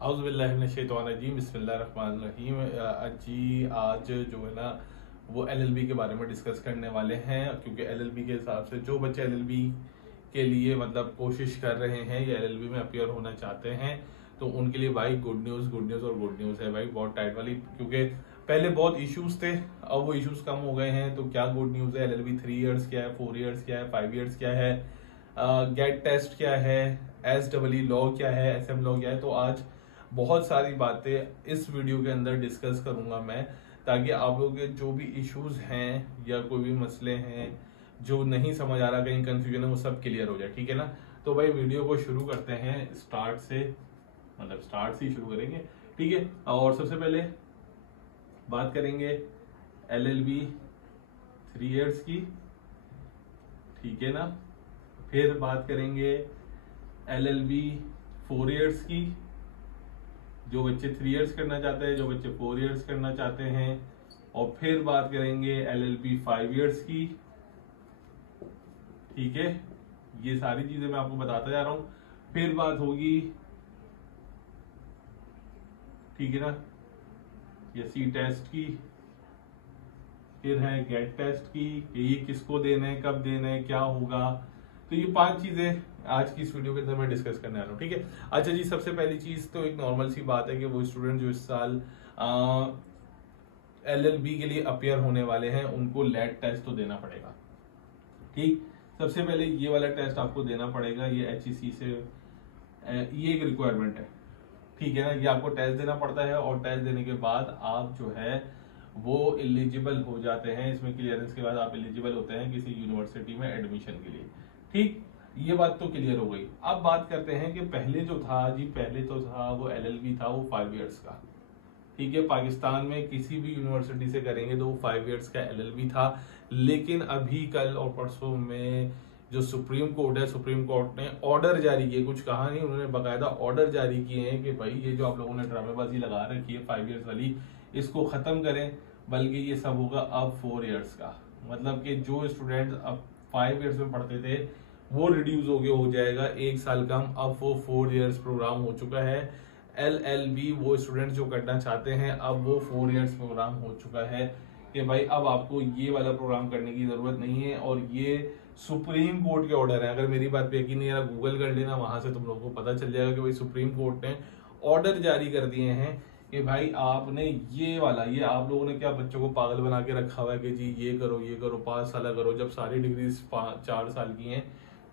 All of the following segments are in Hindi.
औज़ुबिल्लाहिमिनश्शैतानिर्रजीम बिस्मिल्लाहिर्रहमानिर्रहीम। आज जो है ना वो एलएलबी के बारे में डिस्कस करने वाले हैं, क्योंकि एलएलबी के हिसाब से जो बच्चे एलएलबी के लिए मतलब कोशिश कर रहे हैं या एलएलबी में अपियर होना चाहते हैं तो उनके लिए भाई गुड न्यूज़ और गुड न्यूज़ है भाई, बहुत टाइट वाली। क्योंकि पहले बहुत इश्यूज थे, अब वो इश्यूज कम हो गए हैं। तो क्या गुड न्यूज़ है? एलएलबी 3 इयर्स क्या है, 4 इयर्स क्या है, 5 इयर्स क्या है, गेट टेस्ट क्या है, SEE लॉ क्या है, SM लॉ क्या है। तो आज बहुत सारी बातें इस वीडियो के अंदर डिस्कस करूंगा मैं, ताकि आप लोगों के जो भी इश्यूज हैं या कोई भी मसले हैं जो नहीं समझ आ रहा, कहीं कंफ्यूजन है, वो सब क्लियर हो जाए। ठीक है ना? तो भाई वीडियो को शुरू करते हैं स्टार्ट से, मतलब स्टार्ट से ही शुरू करेंगे। ठीक है। और सबसे पहले बात करेंगे LLB 3 इयर्स की, ठीक है ना। फिर बात करेंगे LLB 4 इयर्स की, जो बच्चे 3 इयर्स करना चाहते हैं, जो बच्चे 4 इयर्स करना चाहते हैं। और फिर बात करेंगे LLB 5 इयर्स की, ठीक है। ये सारी चीजें मैं आपको बताता जा रहा हूं। फिर बात होगी, ठीक है ना, ये सी टेस्ट की, फिर है गेट टेस्ट की, ये किसको देना है, कब देना है, क्या होगा। तो ये 5 चीजें आज की इस वीडियो के अंदर मैं डिस्कस करने आ रहा हूँ। ठीक है। अच्छा जी, सबसे पहली चीज तो एक नॉर्मल सी बात है कि वो स्टूडेंट जो इस साल LLB के लिए अपियर होने वाले हैं उनको लेट टेस्ट तो देना पड़ेगा। ठीक। सबसे पहले ये वाला टेस्ट आपको देना पड़ेगा, ये HEC से ये एक रिक्वायरमेंट है, ठीक है ना। ये आपको टेस्ट देना पड़ता है और टेस्ट देने के बाद आप जो है वो एलिजिबल हो जाते हैं। इसमें क्लियरेंस के बाद आप एलिजिबल होते हैं किसी यूनिवर्सिटी में एडमिशन के लिए। ठीक। ये बात तो क्लियर हो गई। अब बात करते हैं कि पहले जो था जी, पहले तो था वो LLB था, वो 5 इयर्स का। ठीक है। पाकिस्तान में किसी भी यूनिवर्सिटी से करेंगे तो वो 5 इयर्स का LLB था। लेकिन अभी कल और परसों में जो सुप्रीम कोर्ट है, सुप्रीम कोर्ट ने ऑर्डर जारी किए, कुछ कहा नहीं, उन्होंने बाकायदा ऑर्डर जारी किए हैं कि भाई ये जो आप लोगों ने ड्रामेबाजी लगा रखी है 5 इयर्स वाली, इसको खत्म करें। बल्कि ये सब होगा अब 4 इयर्स का। मतलब कि जो स्टूडेंट्स अब 5 इयर्स में पढ़ते थे वो रिड्यूस हो जाएगा, 1 साल कम। अब वो 4 इयर्स प्रोग्राम हो चुका है। LLB वो स्टूडेंट जो करना चाहते हैं अब वो 4 इयर्स प्रोग्राम हो चुका है कि भाई अब आपको ये वाला प्रोग्राम करने की जरूरत नहीं है। और ये सुप्रीम कोर्ट के ऑर्डर है। अगर मेरी बात पे यकीन नहीं है, गूगल कर लेना, वहां से तुम लोगों को पता चल जाएगा कि भाई सुप्रीम कोर्ट ने ऑर्डर जारी कर दिए हैं कि भाई आपने ये वाला, ये आप लोगों ने क्या बच्चों को पागल बना के रखा हुआ है कि जी ये करो 5 साल करो, जब सारी डिग्री 4 साल की हैं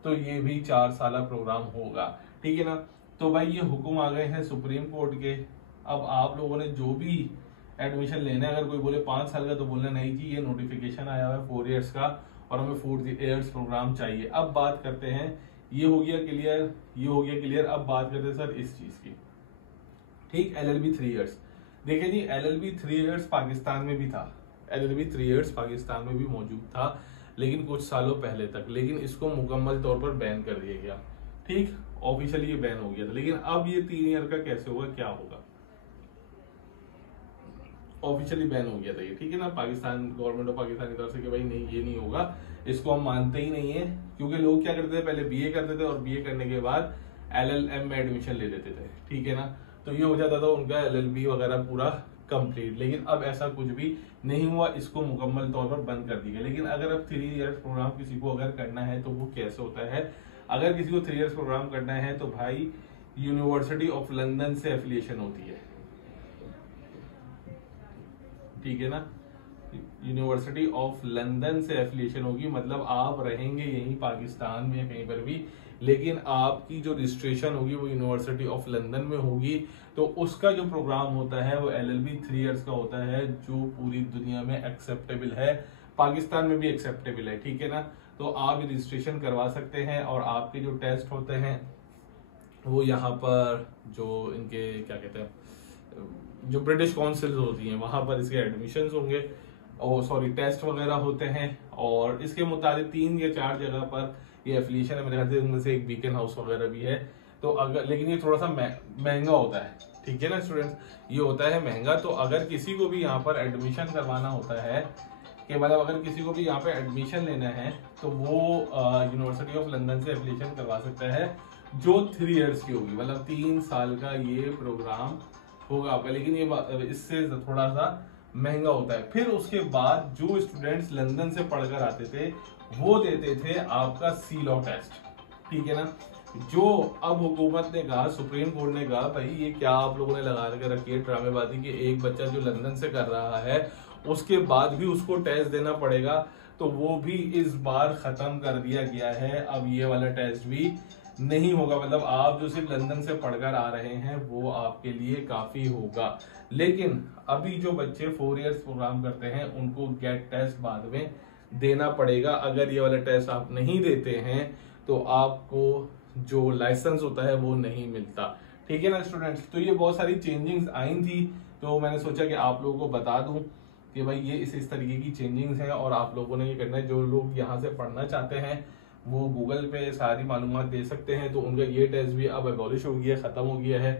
तो ये भी 4 साल प्रोग्राम होगा। ठीक है ना। तो भाई ये हुक्म आ गए हैं सुप्रीम कोर्ट के। अब आप लोगों ने जो भी एडमिशन लेना है, अगर कोई बोले 5 साल का तो बोलना नहीं जी, ये नोटिफिकेशन आया हुआ है 4 इयर्स का और हमें 4 इयर्स प्रोग्राम चाहिए। अब बात करते हैं, ये हो गया क्लियर, ये हो गया क्लियर। अब बात करते हैं सर इस चीज की। ठीक। LLB 3 इयर्स, देखिए जी, LLB 3 इयर्स पाकिस्तान में भी था, LLB 3 इयर्स पाकिस्तान में भी मौजूद था, लेकिन कुछ सालों पहले तक। लेकिन इसको मुकम्मल तौर पर बैन कर दिया गया। ठीक। ऑफिशियली ये बैन हो गया था। लेकिन अब ये 3 ईयर का कैसे होगा, क्या होगा? ऑफिशियली बैन हो गया था ये, ठीक है ना, पाकिस्तान गवर्नमेंट ऑफ पाकिस्तान की तरफ से कि भाई नहीं, ये नहीं होगा, इसको हम मानते ही नहीं है। क्योंकि लोग क्या करते थे, पहले BA करते थे और BA करने के बाद LLM में एडमिशन ले लेते थे, ठीक है ना। तो ये हो जाता था उनका LLB वगैरह पूरा कंप्लीट। लेकिन अब ऐसा कुछ भी नहीं हुआ, इसको मुकम्मल तौर पर बंद कर दिया। लेकिन अगर अब 3 इयर्स प्रोग्राम किसी को अगर करना है तो वो कैसे होता है? अगर किसी को 3 इयर्स प्रोग्राम करना है तो भाई यूनिवर्सिटी ऑफ लंदन से एफिलिएशन होती है, ठीक है ना। यूनिवर्सिटी ऑफ लंदन से एफिलिएशन होगी, मतलब आप रहेंगे यहीं पाकिस्तान में कहीं पर भी, लेकिन आपकी जो रजिस्ट्रेशन होगी वो यूनिवर्सिटी ऑफ लंदन में होगी। तो उसका जो प्रोग्राम होता है वो LLB 3 इयर्स का होता है, जो पूरी दुनिया में एक्सेप्टेबल है, पाकिस्तान में भी एक्सेप्टेबल है, ठीक है ना। तो आप रजिस्ट्रेशन करवा सकते हैं और आपके जो टेस्ट होते हैं वो यहाँ पर जो इनके क्या कहते हैं, जो ब्रिटिश काउंसिल होती हैं वहां पर इसके एडमिशंस होंगे और सॉरी टेस्ट वगैरह होते हैं। और इसके मुताबिक 3 या 4 जगह पर ये एफिलिएशन है, मेरे ख्याल से इनमें से एक बीकन हाउस वगैरह भी है। तो अगर, लेकिन ये थोड़ा सा महंगा होता है, ठीक है ना स्टूडेंट्स, ये होता है महंगा। तो अगर किसी को भी यहाँ पर एडमिशन करवाना होता है कि मतलब अगर किसी को भी यहाँ पे एडमिशन लेना है तो वो यूनिवर्सिटी ऑफ लंदन से एफिलिएशन करवा सकता है, जो 3 इयर्स की होगी, मतलब 3 साल का ये प्रोग्राम होगा आपका, लेकिन ये इससे थोड़ा सा महंगा होता है। फिर उसके बाद जो स्टूडेंट्स लंदन से पढ़कर आते थे वो देते थे आपका सीलॉ टेस्ट, ठीक है ना। जो अब हुकूमत ने कहा, सुप्रीम कोर्ट ने कहा भाई ये क्या आप लोगों ने लगा के रखी है ड्रामेबाजी कि एक बच्चा जो लंदन से कर रहा है उसके बाद भी उसको टेस्ट देना पड़ेगा, तो वो भी इस बार खत्म कर दिया गया है। अब ये वाला टेस्ट भी नहीं होगा, मतलब आप जो सिर्फ लंदन से पढ़कर आ रहे हैं वो आपके लिए काफी होगा। लेकिन अभी जो बच्चे 4 इयर्स प्रोग्राम करते हैं उनको गेट टेस्ट बाद में देना पड़ेगा। अगर ये वाला टेस्ट आप नहीं देते हैं तो आपको जो लाइसेंस होता है वो नहीं मिलता, ठीक है ना स्टूडेंट्स। तो ये बहुत सारी चेंजिंग्स आई थी, तो मैंने सोचा कि आप लोगों को बता दूं कि भाई ये इस तरीके की चेंजिंग्स हैं और आप लोगों ने ये करना है। जो लोग यहाँ से पढ़ना चाहते हैं वो गूगल पे सारी मालूमात दे सकते हैं। तो उनका ये टेस्ट भी अब एबॉलिश हो गया है, खत्म हो गया है।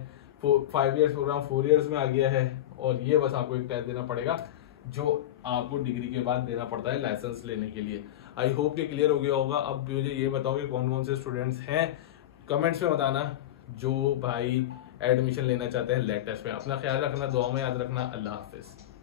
5 इयर्स प्रोग्राम 4 इयर्स में आ गया है और ये बस आपको एक टेस्ट देना पड़ेगा जो आपको डिग्री के बाद देना पड़ता है लाइसेंस लेने के लिए। आई होप ये क्लियर हो गया होगा। अब मुझे ये बताओ कि कौन कौन से स्टूडेंट्स हैं, कमेंट्स में बताना, जो भाई एडमिशन लेना चाहते हैं लेट टेस्ट में। अपना ख्याल रखना, दुआ में याद रखना। अल्लाह हाफिज।